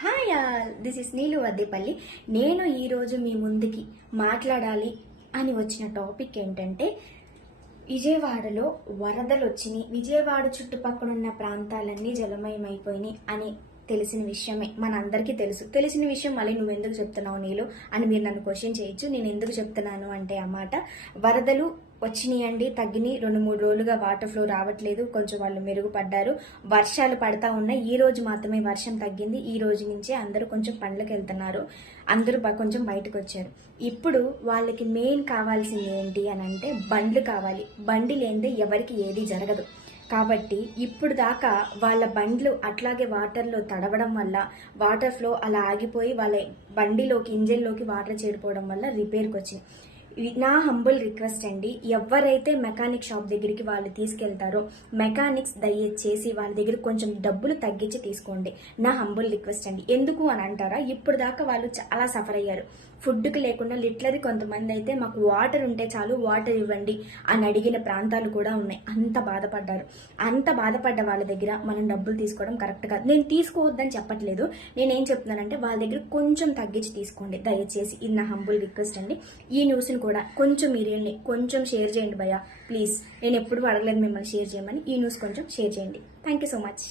Hi this is Neelu Vaddepalli నేను ఈరోజు మీ ముందుకి మాట్లాడాలి అని వచ్చిన టాపిక్ ఏంటంటే విజయవాడలో వరదలు వచ్చినాయి. విజయవాడ చుట్టుపక్కల ఉన్న ప్రాంతాలన్నీ జలమయమైపోయినాయి అని తెలిసిన విషయమే. మనందరికీ తెలుసు. తెలిసిన విషయం మళ్ళీ నువ్వు ఎందుకు చెప్తున్నావు నీలో అని మీరు నన్ను క్వశ్చన్ చేయొచ్చు. నేను ఎందుకు చెప్తున్నాను అంటే అన్నమాట వరదలు వచ్చినాయండి తగ్గినాయి రెండు మూడు రోజులుగా వాటర్ ఫ్లో రావట్లేదు. కొంచెం వాళ్ళు మెరుగుపడ్డారు. వర్షాలు పడతా ఉన్నాయి ఈ రోజు మాత్రమే వర్షం తగ్గింది. ఈ రోజు నుంచే అందరూ కొంచెం పండ్లకు వెళ్తున్నారు అందరూ కొంచెం బయటకు వచ్చారు ఇప్పుడు వాళ్ళకి మెయిన్ కావాల్సింది ఏంటి అని అంటే బండ్లు కావాలి. బండి లేనిదే ఎవరికి ఏది జరగదు. కాబట్టి ఇప్పుడు దాకా వాళ్ళ బండ్లు అట్లాగే వాటర్లో తడవడం వల్ల వాటర్ ఫ్లో అలా ఆగిపోయి వాళ్ళ బండిలోకి ఇంజిన్లోకి వాటర్ చేరిపోవడం వల్ల రిపేర్కి వచ్చింది నా హంబుల్ రిక్వెస్ట్ అండి. ఎవరైతే మెకానిక్ షాప్ దగ్గరికి వాళ్ళు తీసుకెళ్తారో మెకానిక్స్ దయచేసి వాళ్ళ దగ్గర కొంచెం డబ్బులు తగ్గించి తీసుకోండి. నా హంబుల్ రిక్వెస్ట్ అండి. ఎందుకు అని అంటారా? ఇప్పుడు దాకా వాళ్ళు చాలా సఫర్ అయ్యారు. ఫుడ్కి లేకుండా లిటరరీ కొంతమంది అయితే మాకు వాటర్ ఉంటే చాలు వాటర్ ఇవ్వండి అని అడిగిన ప్రాంతాలు కూడా ఉన్నాయి. అంత బాధపడ్డారు. అంత బాధపడ్డ వాళ్ళ దగ్గర మనం డబ్బులు తీసుకోవడం కరెక్ట్ కాదు. నేను తీసుకోవద్దని చెప్పట్లేదు. నేనేం చెప్తున్నానంటే వాళ్ళ దగ్గర కొంచెం తగ్గించి తీసుకోండి. దయచేసి ఇది నా హంబుల్ రిక్వెస్ట్ అండి. ఈ న్యూస్ని కూడా. కొంచెం మీరేంటి కొంచెం షేర్ చేయండి భయ్యా. ప్లీజ్ నేను ఎప్పుడు అడగలేదు మిమ్మల్ని షేర్ చేయమని. ఈ న్యూస్ కొంచెం షేర్ చేయండి. Thank you so much